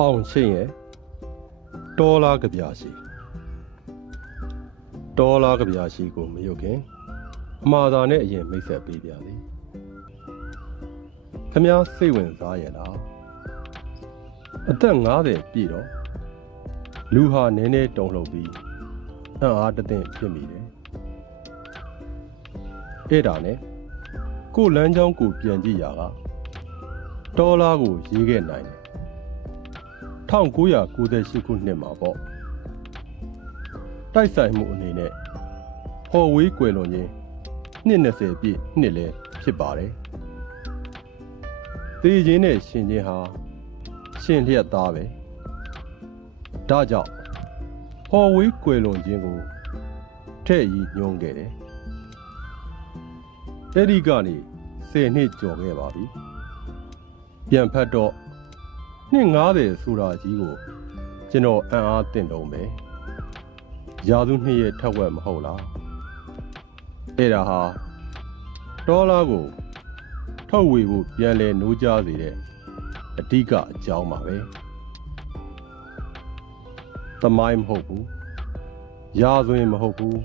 အောင်ချင်းရဲ့တော်လားကြပြာရှိတော်လားကြပြာရှိကိုမယုတ်ခင်အမှားသာနဲ့အရင်မိတ်ဆက်ပေးပြသည်ခမည်းစိတ်ဝင်စားရလားအသက်90ပြည့်တော့လူဟာနည်းနည်းတုံလှုပ်ပြီးအံ့အားတသင့်ဖြစ်မိတယ်အဲ့ဒါနဲ့ကိုယ်လမ်းကြောင်းကိုပြန်ကြည့်ရကတော်လားကိုရေးခဲ့နိုင်တယ် 1998ခုနှစ်မှာပေါ့တိုက်ဆိုင်မှုအနေနဲ့ဟော်ဝေးကွယ်လွန်ခြင်းနှစ်20ပြည့်နှစ်လည်းဖြစ်ပါတယ်တေးခြင်းနဲ့ရှင်ခြင်းဟာရှင်လျက်သားပဲဒါကြောင့်ဟော်ဝေးကွယ်လွန်ခြင်းကိုထဲ့ရီညွှန်းခဲ့တယ်အဲ့ဒီကနေ10နှစ်ကျော်ခဲ့ပါပြီပြန်ဖတ်တော့ နှစ်90ဆိုတာကြီးကိုကျွန်တော်အံ့အားသင့်တုံးပဲရာစုနှစ်ရဲ့ထက်ဝက်မဟုတ်လားအဲ့ဒါဟာဒေါ်လာကိုထုတ်ဝေဖို့ပြန်လဲနိုးကြစေတဲ့အဓိကအကြောင်းပါပဲသမိုင်းမဟုတ်ဘူးရာဇဝင်မဟုတ်ဘူး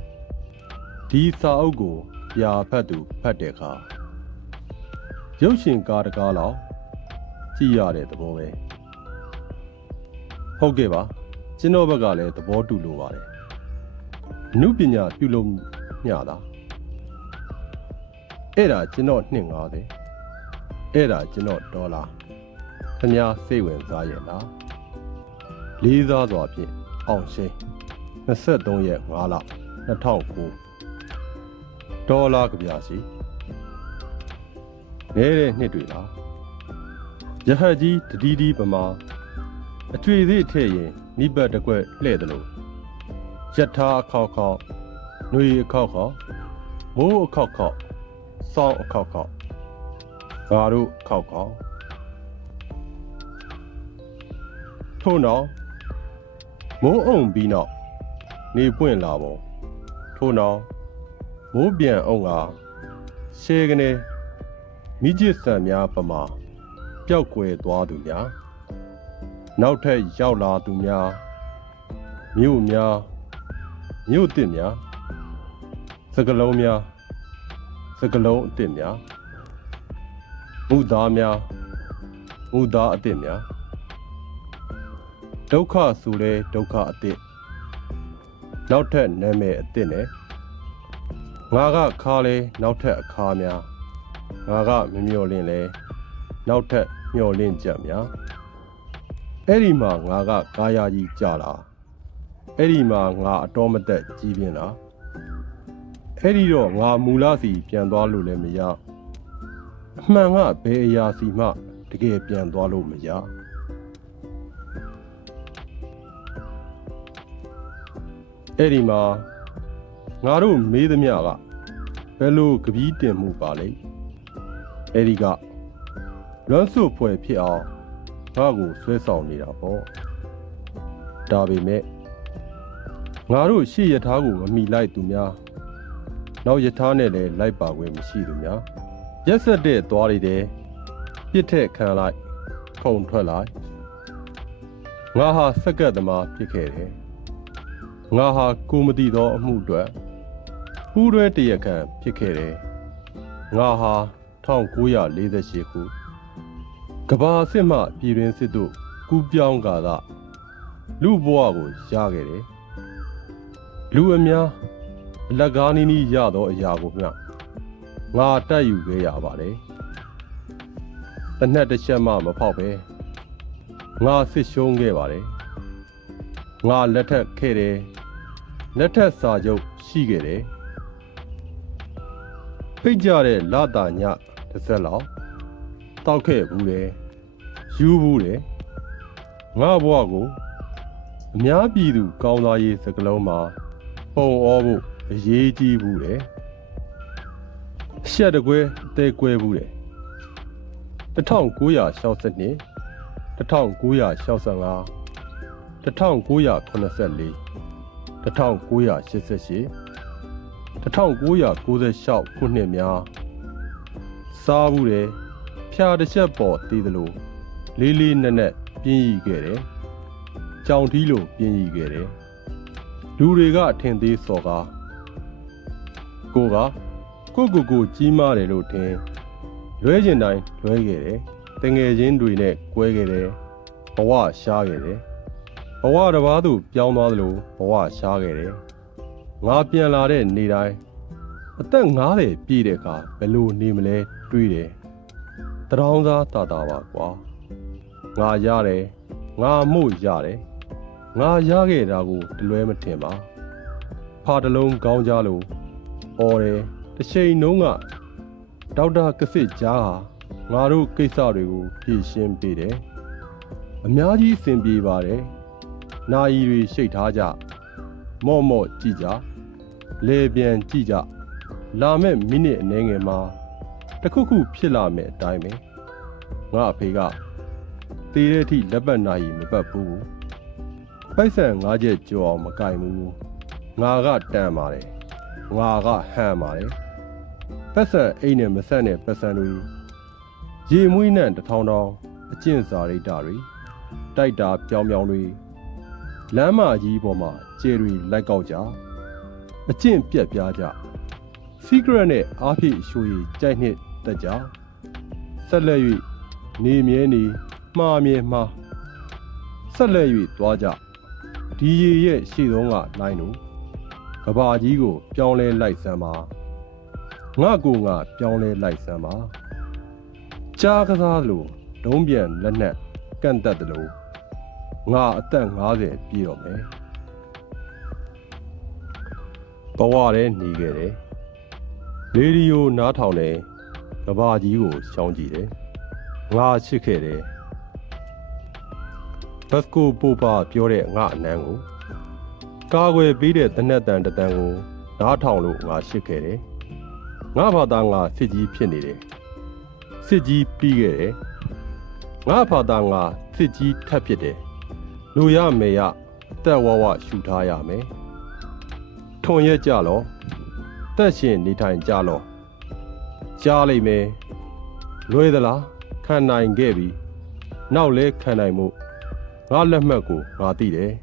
ဒီစာအုပ်ကိုပြာဖတ်သူဖတ်တဲ့အခါရုပ်ရှင်ကားတကားလောက်ကြည့်ရတဲ့သဘောပဲ ဟုတ်ကဲ့ပါကျွန်တော်ဘက်ကလည်းသဘောတူလိုပါတယ်အနုပညာပြုလုပ်ညတာအဲ့ဒါကျွန်တော်နှစ်90အဲ့ဒါကျွန်တော်ဒေါ်လာခင်ဗျားစိတ်ဝင်စားရဲ့လားလေးစားစွာဖြင့်အောင်ရှင်း23ရက်5လ2009ဒေါ်လာကြပြစီနေတဲ့နှစ်တွေလားရဟတ်ကြီးတတိဒီပမာ အကျွေသေးထည့်ရင်နိဘတ်တစ်ကွက်လှဲ့တယ်လို့ယထာအခောက်ခောက်နှွေအခောက်ခောက်မိုးအခောက်ခောက်စောင်းအခောက်ခောက်ငါတို့အခောက်ခောက်ထို့နောက်မိုးအုံပြီးနောက်နေပွင့်လာပုံထို့နောက်မိုးပြန်အောင်ကရှေကနေမိကျစ်ဆန်များပမာပျောက်ကွယ်သွားသူများ နောက်ထပ်ရောက်လာသူများမြို့များမြို့တစ်များစကလုံးများစကလုံးအစ်များမူသားများမူသားအစ်များဒုက္ခဆိုတဲ့ဒုက္ခအစ်နောက်ထပ်နာမည်အစ်နဲ့ငါကခါလဲနောက်ထပ်အခါများငါကမမျော်လင့်လဲနောက်ထပ်မျော်လင့်ချက်များ အဲ့ဒီမှာငါကကာယာကြီးကြလာအဲ့ဒီမှာငါအတော်မတက်ကြီးပြင်းလာအဲ့ဒီတော့ငါမူလစီပြန်သွားလို့လည်းမရအမှန်ကဘယ်အရာစီမှတကယ်ပြန်သွားလို့မရအဲ့ဒီမှာငါတို့မေးသမျှကဘယ်လိုကပီးတင်မှုပါလဲအဲ့ဒီကလွမ်းစုဖွယ်ဖြစ်အောင် ငါ့ကိုဆွဲဆောင်နေတာပေါ့ဒါပေမဲ့ငါတို့ရှေ့ယထာကိုမမိလိုက်သူများနောက်ယထာနဲ့လည်းလိုက်ပါခွင့်မရှိသူများရက်ဆက်တဲ့သွားတွေတဲ့ပြစ်ထက်ခံလိုက်ခုံထွက်လိုက်ငါဟာစက္ကတ်သမားဖြစ်ခဲ့တယ်ငါဟာကိုမတိသောအမှုအတွက်ပူးတွဲတရက်ခံဖြစ်ခဲ့တယ်ငါဟာ1948ခု ကဘာစစ်မှပြည်တွင်းစစ်တို့ကူးပြောင်းကာသာလူဘဝကိုရခဲ့တယ်လူအများအလက်ကားနီးနီးရသောအရာကိုမျှငါတက်ယူခဲ့ရပါတယ်တနက်တစ်ချက်မှမဖောက်ပဲငါစစ်ရှုံးခဲ့ပါတယ်ငါလက်ထက်ခဲ့တယ်လက်ထက်စာချုပ်ရှိခဲ့တယ်ဖိတ်ကြတဲ့လာတာညတစ်ဆက်လောက် တောက်ခဲ့ဘူးတယ်ယူဘူးတယ်ငါဘဝကိုအများပြည်သူကောင်းသားရေးစကလုံးမှာပုံဩဖို့အရေးကြီးဘူးတယ်ရှက်တကွဲအသေးကွဲဘူးတယ်1962 1965 1984 1988 1996ခုနှစ်များစားဘူးတယ် ဖြာတစ်ချက်ပေါ်တည်သလိုလေးလေးနက်နက်ပြင်းရီခဲ့တယ်ကြောင်တီးလိုပြင်းရီခဲ့တယ်လူတွေကထင်သေးစော်ကားကိုကကိုကိုကိုကြီးမားတယ်လို့ထင်လွဲကျင်တိုင်းလွဲခဲ့တယ်တငယ်ချင်းတွေနဲ့ကွဲခဲ့တယ်ဘဝရှားခဲ့တယ်ဘဝတစ်ပါးသူပြောင်းသွားသလိုဘဝရှားခဲ့တယ်ငါပြန်လာတဲ့နေ့တိုင်းအသက်90ပြည့်တဲ့အခါဘယ်လိုနေမလဲတွေးတယ် တရောင်းစားတာတာပါကွာငါရတယ်ငါမို့ရတယ်ငါရခဲ့တာကိုတလွဲမထင်ပါဖာတလုံးကောင်းကြလို့អော်တယ်တစ်ချိန်နှုံးကဒေါက်တာကစစ်ကြားဟာငါတို့ကိစ္စတွေကိုဖြေရှင်းပေးတယ်အများကြီးစင်ပြေပါတယ်နာယီတွေရှိတ်ထားကြမော့မော့ကြည့်ကြလေပြန်ကြည့်ကြလာမဲ့မိနစ်အနည်းငယ်မှာ တစ်ခုခုဖြစ်လာမဲ့အတိုင်းပဲငါအဖေကတေးတဲ့အထိလက်ပတ်နာယီမပတ်ဘူးပိုက်ဆန်ငါးချက်ကြော်အောင်မကင်ဘူးငါကတန်ပါတယ်ငါကဟန်ပါတယ်ပတ်စံအိမ်နဲ့မဆက်နဲ့ပတ်စံတွေရေမွေးနဲ့တထောင်ထောင်အကျင့်စာရိတ္တတွေတိုက်တာပြောင်းပြောင်းတွေလမ်းမကြီးပေါ်မှာကျဲတွေလိုက်ကောက်ကြအကျင့်ပြက်ပြားကြ secret နဲ့အားဖြည့်အရှိုးရီကြိုက်နှစ် တက်ကြဆက်လက်၍နေမြဲနေမှားမြဲမှားဆက်လက်၍သွားကြဒီရေရဲ့ရှေ့ဆုံးကလိုင်းတို့ကဘာကြီးကို ပြောင်းလဲလိုက်စမ်းပါငါကိုငါပြောင်းလဲလိုက်စမ်းပါကြားကစားလို့ဒုံးပြန်လက်နက်ကန့်တက်တယ်လို့ငါအသက်50ပြည့်တော့မယ်ဘဝထဲနေခဲ့တယ်ရေဒီယိုနားထောင်တယ် ကဘာကြီးကိုရှောင်းကြည့်တယ်ငါချစ်ခဲ့တယ်ဘတ်ကိုပိုပါပြောတဲ့ငါအနမ်းကိုကာကွယ်ပေးတဲ့တနက်တန်တတန်ကိုနားထောင်လို့ငါချစ်ခဲ့တယ်ငါဘာသာငါစစ်ကြီးဖြစ်နေတယ်စစ်ကြီးပြီးခဲ့တယ်ငါဘာသာငါစစ်ကြီးထပ်ဖြစ်တယ်လူရမေရတက်ဝဝရှူထားရမယ်ထွန်ရက်ကြလောတက်ရှင်နေထိုင်ကြလော ကြားလိုက်မယ်လွဲသလားခံနိုင်ခဲ့ပြီနောက်လဲခံနိုင်မှုငါလက်မှတ်ကိုငါသိတယ်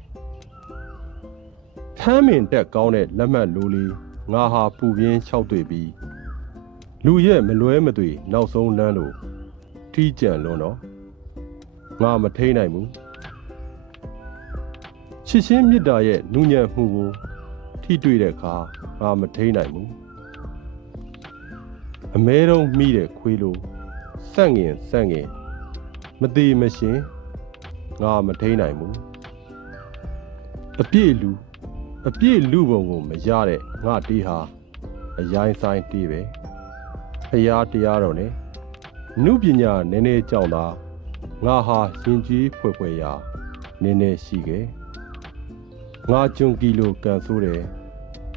ထမ်းမင်တက်ကောင်းတဲ့လက်မှတ်လိုလေးငါဟာပူပြင်းလျှောက်တွေ့ပြီးလူရဲ့မလွဲမသွေနောက်ဆုံးလမ်းလို့ထီးကြံလွန်းတော့ငါမထိန်နိုင်ဘူးချစ်ချင်းမေတ္တာရဲ့နုညံ့မှုကိုထိတွေ့တဲ့အခါငါမထိန်နိုင်ဘူး အမဲတုံးမိတဲ့ခွေးလိုစန့်ငင်စန့်ငင်မသေးမရှင်ငါမထိန်နိုင်ဘူးအပြည့်လူအပြည့်လူပုံကိုမရတဲ့ငါတီးဟာအရိုင်းဆိုင်တီးပဲဖရာတရားတော်နဲ့နုပညာနည်းနည်းကြောင့်သာငါဟာရင်ကြီးဖွယ်ဖွယ်ရာနည်းနည်းရှိခဲ့ငါဂျွန်ကီလိုကန်ဆိုးတယ်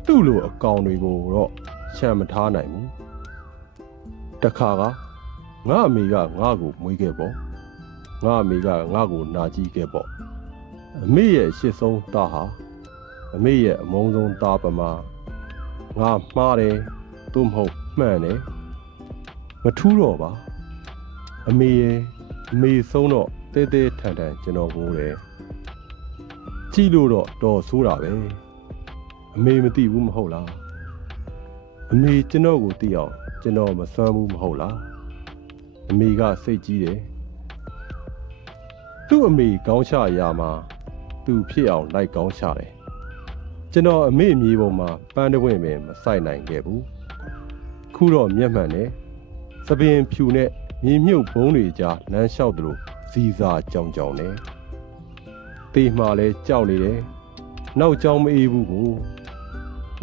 သူ့လိုအကောင်တွေကိုတော့ရှံမထားနိုင်ဘူး တခါကငါအမေကငါ့ကိုမွေးခဲ့ပေါ့ငါအမေကငါ့ကိုနာကြီးခဲ့ပေါ့အမေရဲ့ရှစ်ဆုံးသားဟာအမေရဲ့အမုန်းဆုံးသားပမာငါမှားတယ်သူ့မဟုတ်မှန်တယ်မထူးတော့ပါအမေရဲ့အမေဆုံးတော့တဲတဲထန်ထန်ကျွန်တော်ကိုတယ်ကြည့်လို့တော့တော်ဆိုးတာပဲအမေမသိဘူးမဟုတ်လား အမေကျွန်တော်ကိုသိအောင်ကျွန်တော်မစွမ်းဘူးမဟုတ်လားအမေကစိတ်ကြီးတယ်သူ့အမေကောင်းချရာမှာသူဖြစ်အောင်လိုက်ကောင်းချတယ်ကျွန်တော်အမေမြေပုံမှာပန်းတဝင့်ပင်မဆိုင်နိုင်ခဲ့ဘူးခုတော့မျက်မှန်နဲ့သပင်ဖြူနဲ့မြေမြုပ်ဘုံတွေကြားလမ်းလျှောက်သလိုဇီစာကြောင်ကြောင်နဲ့တေးမှလဲကြောက်နေတယ်နောက်ကြောင်မအေးဘူးကို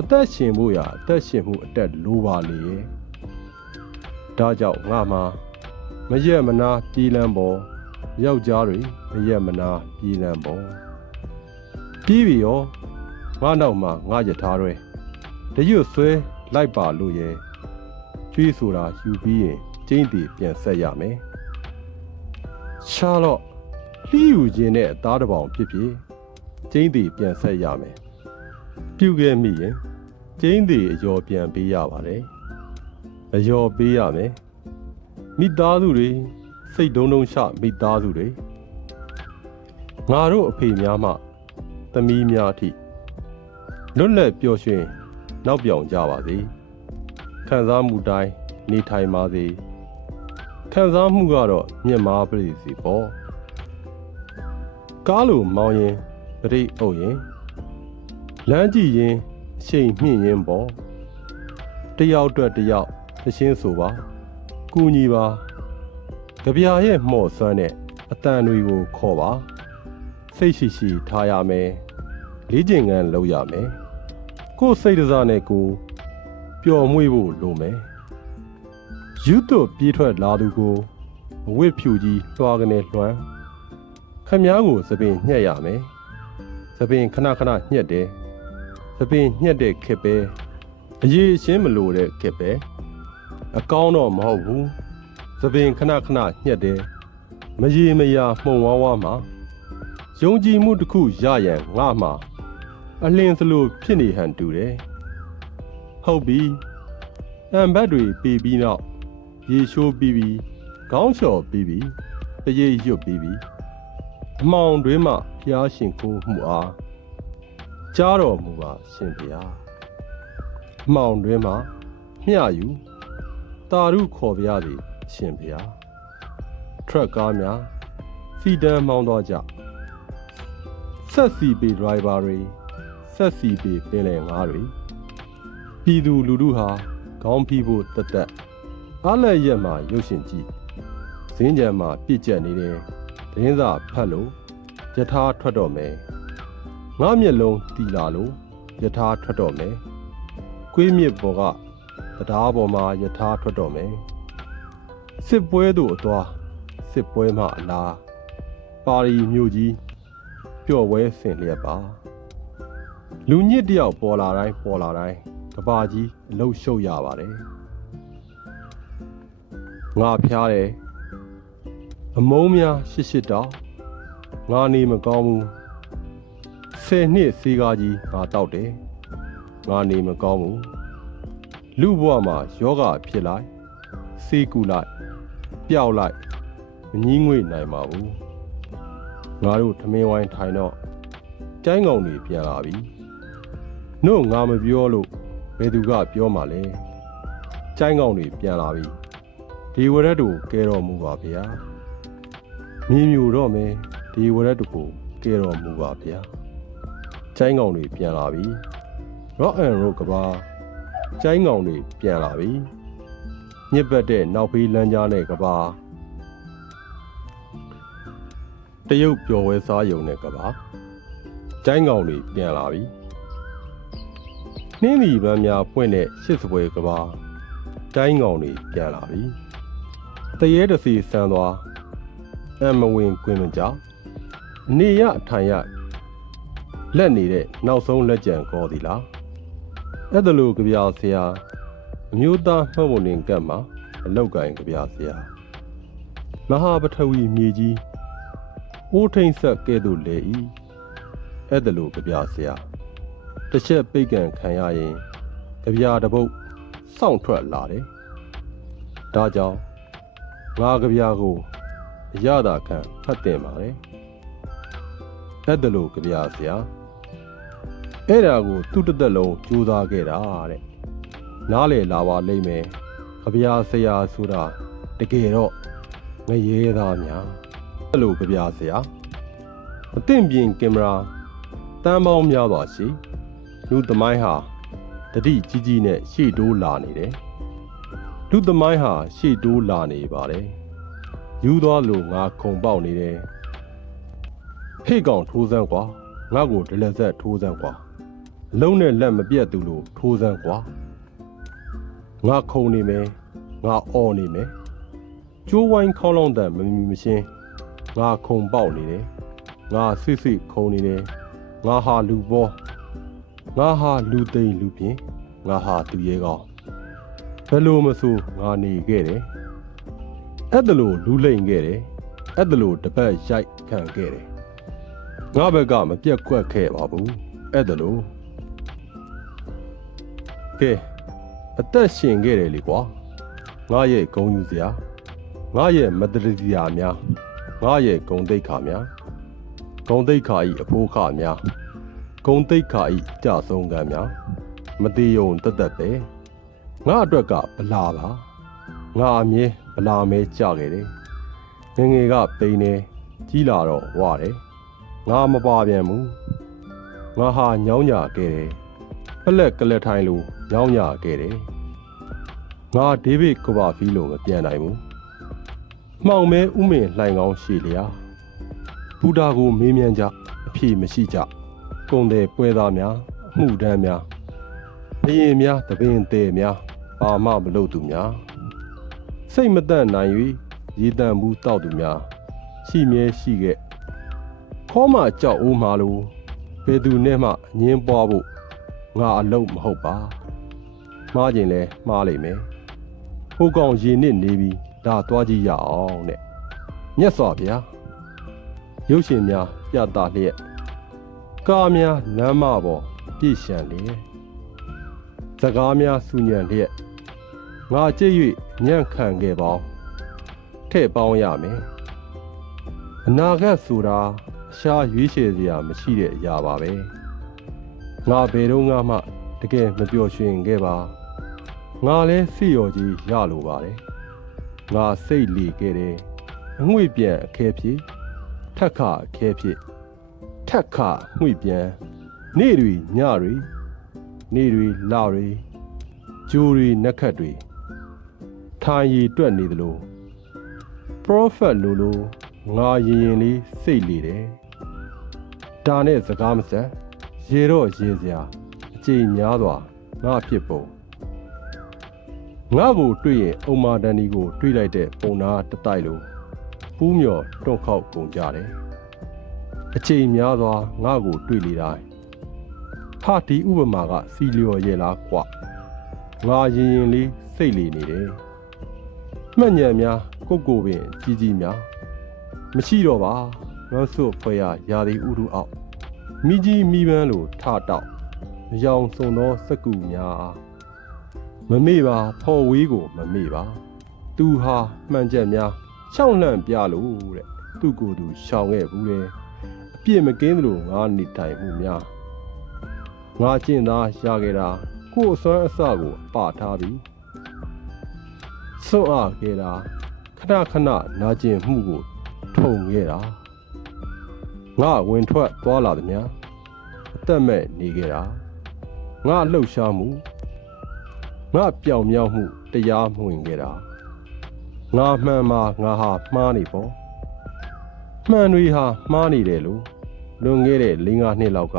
အသက်ရှင်ဖို့ရအသက်ရှင်မှုအတက်လိုပါလေရဲ့ဒါကြောင့်ငါမှာမရက်မနာပြည်လန်းပေါ်ယောက်ျားတွေမရက်မနာပြည်လန်းပေါ်ပြီးပြီရောငါနောက်မှာငါယထာတွေတရွတ်ဆွဲလိုက်ပါလို့ရဲ့ကျွေးဆိုတာယူပြီးရင်ကျင်းတီပြန်ဆက်ရမယ်ရှာတော့လှီးယူခြင်းနဲ့အသားတစ်ပေါင်ဖြစ်ဖြစ်ကျင်းတီပြန်ဆက်ရမယ် ပြုခဲ့မိရင်ကျင်းတီအယောပြန်ပေးရပါတယ်အယောပေးရမယ်မိသားစုတွေစိတ်ဒုံဒုံရှမိသားစုတွေငါတို့အဖေများမှသမီးများအထိလွတ်လပ်ပျော်ရွှင်နောက်ပြောင်ကြပါစေခံစားမှုတိုင်းနေထိုင်ပါစေခံစားမှုကတော့မြင့်မားပြည့်စီပေါ့ကားလိုမောင်းရင်ပရိအုပ်ရင် လမ်းကြည့်ရင်အရှိန်မြင့်ရင်ပေါ့တယောက်အတွက်တယောက်သရှင်းဆိုပါကူညီပါကြပြာရဲ့မှော့ဆွမ်းတဲ့အတန်တွေကိုခေါ်ပါစိတ်ရှိရှိထားရမယ်လေးကျင်ငန်းလုပ်ရမယ်ကိုယ်စိတ်တစားနဲ့ကိုယ်ပျော်မွေ့ဖို့လိုမယ်ယူတုပြေးထွက်လာသူကိုအဝတ်ဖြူကြီးလွှာကနေလွှမ်းခမည်းကိုသပင်ညှက်ရမယ်သပင်ခဏခဏညှက်တယ် သပင်ညှက်တဲ့ခက်ပဲအရေးအရှင်းမလို့တဲ့ခက်ပဲအကောင်းတော့မဟုတ်ဘူးသပင်ခဏခဏညှက်တယ်မရေမရာမှုံဝါးဝါမှာယုံကြည်မှုတစ်ခုရရန်ငါမှာအလင်းစလို့ဖြစ်နေဟန်တူတယ်ဟုတ်ပြီအံဘတ်တွေပြီးပြီးနောက်ရေရှိုးပြီးပြီးခေါင်းလျှော်ပြီးပြီးတရေရွတ်ပြီးပြီးအမောင်တွေမှဖျားရှင်ကိုမှုအား ကြားတော်မူပါရှင်ဖျားအမောင်တွေမှမျှယူတာရုခေါ်ပြရသည်ရှင်ဖျားထရက်ကားများစီတန်းမောင်းသွားကြဆက်စီပေဒရိုင်ဘာတွေဆက်စီပေပင်လယ်ငါးတွေပြည်သူလူထုဟာခေါင်းဖိဖို့တသက်အားလက်ရက်မှာရုပ်ရှင်ကြည့်ဇင်းကြံမှာပြစ်ကျက်နေတဲ့သတင်းစာဖတ်လို့ယထာထွက်တော့မယ် ငါမျက်လုံးတီလာလို့ယထာထွက်တော့မယ်ကွေးမြစ်ပေါ်ကတရားပေါ်မှာယထာထွက်တော့မယ်စစ်ပွဲတို့အသွားစစ်ပွဲမှအလားပါရီမြို့ကြီးပျော့ဝဲဆင်လျက်ပါလူညစ်တယောက်ပေါ်လာတိုင်းပေါ်လာတိုင်းကဘာကြီးအလုတ်ရှုပ်ရပါတယ်ငါဖျားတယ်အမုန်းများရှစ်ရှစ်တောက်ငါနေမကောင်းဘူး ဆယ်နှစ်စီကားကြီးငါတောက်တယ်ငါနေမကောင်းဘူးလူဘဝမှာယောဂဖြစ်လိုက်စေးကူလိုက်ပျောက်လိုက်မငင်းငွေ့နိုင်ပါဘူးငါတို့ထမင်းဝိုင်းထိုင်တော့ကျိုင်းကောင်တွေပြန်လာပြီနှုတ်ငါမပြောလို့ဘယ်သူကပြောမှလဲကျိုင်းကောင်တွေပြန်လာပြီဒီဝရက်တို့ကဲတော်မူပါဗျာမြင်းမြူတော့မယ်ဒီဝရက်တို့ကိုကဲတော်မူပါဗျာ ကျိုင်းကောင်တွေပြန်လာပြီ rock and roll ကဘာကျိုင်းကောင်တွေပြန်လာပြီညစ်ပတ်တဲ့နောက်ဖေးလမ်းကြားနဲ့ကဘာတရုတ်ပျော်ဝဲစားယုံနဲ့ကဘာကျိုင်းကောင်တွေပြန်လာပြီနှင်းလီပန်းများဖွင့်တဲ့ရှစ်စပွဲကဘာကျိုင်းကောင်တွေပြန်လာပြီတရေတစီဆန်းသွားအမဝင်ကွင်းမကြနေရအထိုင်ရ လက်နေတဲ့နောက်ဆုံးလက်ကြံကောသည်လားအဲ့ဒါလိုကြပြဆရာအမျိုးသားမှတ်ပုံတင်ကတ်မှာအလောက်ကင်ကြပြဆရာမဟာပထဝီမြေကြီးအိုးထိန်ဆက်ကဲ့သို့လေဤအဲ့ဒါလိုကြပြဆရာတစ်ချက်ပိတ်ကန်ခံရရင်ကြပြတပုတ်စောင့်ထွက်လာတယ်ဒါကြောင့်ငါကြပြကိုအရသာခံဖတ်တင်ပါတယ်အဲ့ဒါလိုကြပြဆရာ အဲ့ဒါကို သူ့တစ်သက်လုံးကြိုးစားခဲ့တာတဲ့နားလေလာပါလိမ့်မယ်ခဗျာဆရာဆိုတာတကယ်တော့ငရဲသားများအဲ့လိုခဗျာဆရာအသင့်ပြင်ကင်မရာတန်းပေါင်းများပါရှိလူသမိုင်းဟာတတိကြီးကြီးနဲ့ရှေ့တိုးလာနေတယ်လူသမိုင်းဟာရှေ့တိုးလာနေပါတယ်ယူသွားလို့ငါခုံပေါက်နေတယ်ဟေ့ကောင်ထိုးစမ်းကွာငါ့ကိုဒလက်ဆက်ထိုးစမ်းကွာ အလုံးနဲ့လက်မပြတ်သူလို့ထိုးစမ်းကွာငါခုံနေမယ်ငါအော်နေမယ်ကျိုးဝိုင်းခေါင်းလောင်းတန်မမီမရှင်းငါခုံပေါက်နေတယ်ငါဆိတ်ဆိတ်ခုံနေတယ်ငါဟာလူဘောငါဟာလူသိမ့်လူပြင်းငါဟာသူရဲကောင်းဘယ်လိုမဆိုငါနေခဲ့တယ်အဲ့ဒါလိုလူလိမ့်ခဲ့တယ်အဲ့ဒါလိုတပတ်ရိုက်ခံခဲ့တယ်ငါဘက်ကမပြက်ကွက်ခဲ့ပါဘူးအဲ့ဒါလို ကဲအသက်ရှင်ခဲ့တယ်လေကွာငါရဲ့ဂုံယူစရာငါရဲ့မတရစီယာများငါရဲ့ဂုံတိတ်ခါများဂုံတိတ်ခါဤအဖိုးခများဂုံတိတ်ခါဤကြဆုံးကံများမတိယုံတသက်ပဲငါအတွက်ကဗလာပါငါအမြဲဗလာမဲကြခဲ့တယ်ငယ်ငယ်ကပိန်နေကြီးလာတော့ဝရတယ်ငါမပါပြန်ဘူးငါဟာညောင်းညာခဲ့တယ် ပလက်ကလက်ထိုင်းလိုညောင်းညာခဲ့တယ်ငါဒေးဗစ်ကိုပါဖီလိုမပြန်နိုင်ဘူးမှောင်မဲဥမင်လှိုင်ကောင်းရှည်လျာဘုရားကိုမေးမြန်းကြအဖြေမရှိကြကုံတဲ့ပွဲသားများအမှုတန်းများဘရင်များတပင်သေးများပါမမလုပ်သူများစိတ်မတန့်နိုင်၍ရေတန့်မှုတောက်သူများရှိမြဲရှိခဲ့ခေါ်မှကြောက်အိုးမှလို့ဘယ်သူနဲ့မှငင်းပွားဖို့ ငါအလုပ်မဟုတ်ပါမှားခြင်းလဲမှားလိမ့်မယ်ဟိုကောင်ရေနစ်နေပြီဒါသွားကြည့်ရအောင်တဲ့မြတ်စွာဘုရားရုပ်ရှင်များပြသလျက်ကားများလမ်းမပေါ်ပြည့်ရှံလျက်စကားများဆူညံလျက်ငါကြည့်၍ညံ့ခံခဲ့ပေါင်းထဲ့ပေါင်းရမယ်အနာဂတ်ဆိုတာအရှားရွေးချယ်စရာမရှိတဲ့အရာပါပဲ ငါဘယ်တော့မှတကယ်မပျော်ရွှင်ခဲ့ပါငါလဲစီရော်ကြီးရလိုပါတယ်ငါစိတ်လီခဲ့တယ်အငွေ့ပြန်အခဲဖြစ်ထက်ခအခဲဖြစ်ထက်ခငွေ့ပြန်နေ့တွေညတွေနေ့တွေလတွေကြိုးတွေနှက်ခတ်တွေထိုင်ရည်တွက်နေသလို prophet လိုလိုငါရင်ရင်လေးစိတ်လေတယ်ဒါနဲ့စကားမဆက် ရေတော့ရေစရာအကြိမ်များစွာငါဖြစ်ပုံငါကိုတွေ့ရင်အုံမာတန်ဒီကိုတွေ့လိုက်တဲ့ပုံနာတတိုက်လိုပူးမြော်တွန့်ခေါက်ကုန်ကြတယ်အချိန်များစွာငါကိုတွေ့လေတိုင်းဟာဒီဥပမာကစီလျော်ရဲ့လားကွာငါရင်ရင်လေးစိတ်လေနေတယ်မှတ်ညံများကိုကိုပင်ကြီးကြီးများမရှိတော့ပါလောဆုဖွဲရရာသီဥတုအောက် မိကြီးမိပန်းလိုထတောက်မယောင်စုံသောစက္ကူများမမေ့ပါဖော်ဝေးကိုမမေ့ပါသူဟာမှန်ချက်များရှောင်းလှန့်ပြလို့တဲ့သူ့ကိုယ်သူရှောင်ခဲ့ဘူးလေအပြစ်မကင်းသလိုငါနေတိုင်မှုများငါကျင့်သားရခဲ့တာကိုယ်အစွမ်းအစကိုအပထားပြီးစွန့်အားခဲ့တာခဏခဏနာကျင်မှုကိုထုံခဲ့တာ ငါဝင်ထွက်သွားလာသည်များအသက်မဲ့နေခဲ့တာငါလှုပ်ရှားမှုငါပြောင်မြောက်မှုတရားမဝင်ခဲ့တာငါမှန်မှာငါဟာမှားနေပေါ့မှန်တွေဟာမှားနေတယ်လို့လွန်ခဲ့တဲ့၄-၅နှစ်လောက်က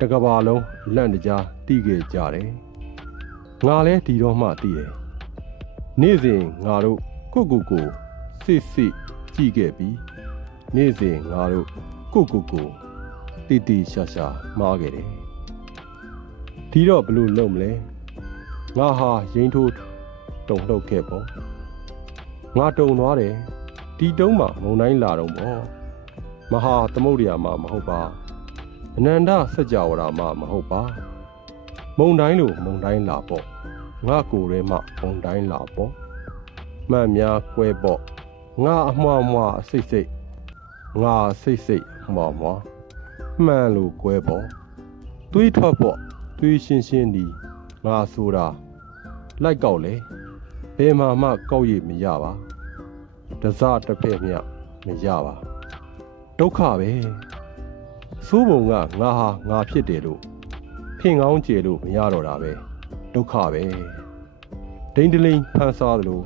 တကဘာလုံးလန့်တကြားတီးခဲ့ကြတယ်ငါလဲဒီတော့မှတီးတယ်နေ့စဉ်ငါတို့ကိုကိုကိုစစ်စစ်ကြည့်ခဲ့ပြီးနေ့စဉ်ငါတို့ ကိုကိုကိုတီတီရှာရှာမှားခဲ့တယ်ဒီတော့ဘလို့လုပ်မလဲငါဟာရင်ထိုးတုံလှုပ်ခဲ့ပေါ့ငါတုံသွားတယ်ဒီတုံးမှာမုံတိုင်းလာတော့ပေါ့မဟာသမုဒ္ဒရာမှာမဟုတ်ပါအနန္တစัจ java ရာမှာမဟုတ်ပါမုံတိုင်းလိုမုံတိုင်းလာပေါ့ငါကိုယ်ထဲမှာမုံတိုင်းလာပေါ့မှန်များကွဲပေါ့ငါအမွားမွားအစိတ်စိတ်ငါစိတ်စိတ် မွားမွားမှန်လို့ကွဲပေါ့တွေးထွက်ပေါ့တွေးရှင်းရှင်းဒီငါဆိုတာလိုက်ကောက်လေဘယ်မှာမှကောက်ရမရပါတစတစ်ဖက်မြမရပါဒုက္ခပဲစိုးပုံကငါဟာငါဖြစ်တယ်လို့ဖင်ကောင်းကျေလို့မရတော့တာပဲဒုက္ခပဲဒိန်ဒလိန်ဖန်ဆားသလို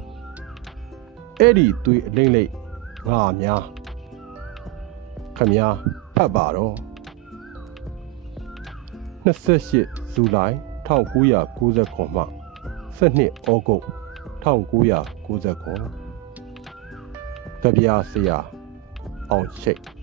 အဲ့ဒီသွေးအလိမ့်လိမ့်ငါများ ခမများဖတ်ပါတော့28ဇူလိုင်1990မှ12ဩဂုတ်1990ကြပြဆရာအောင်ရှိတ်